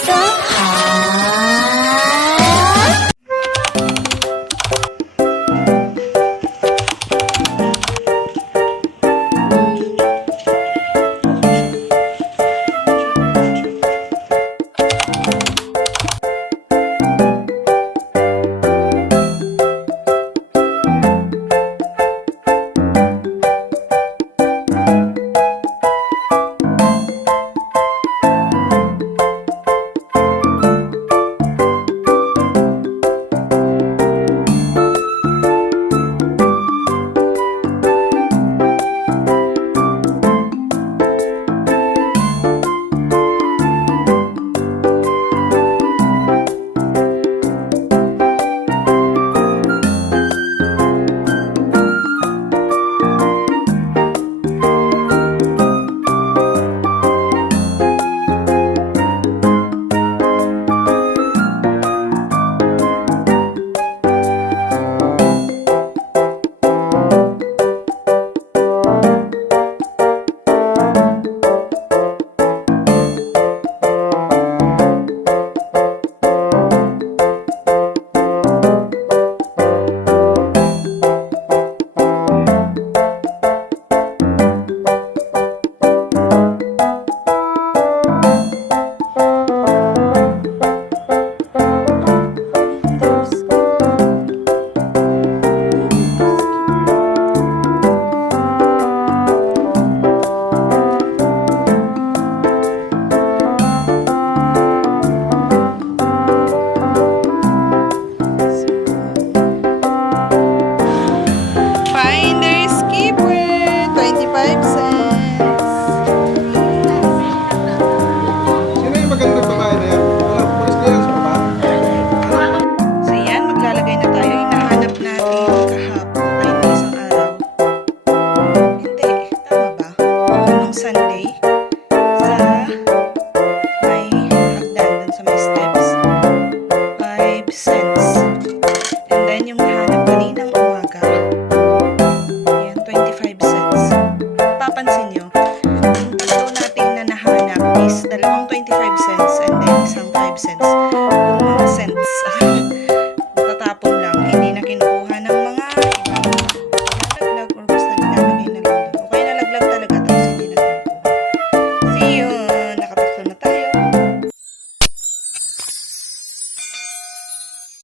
쏙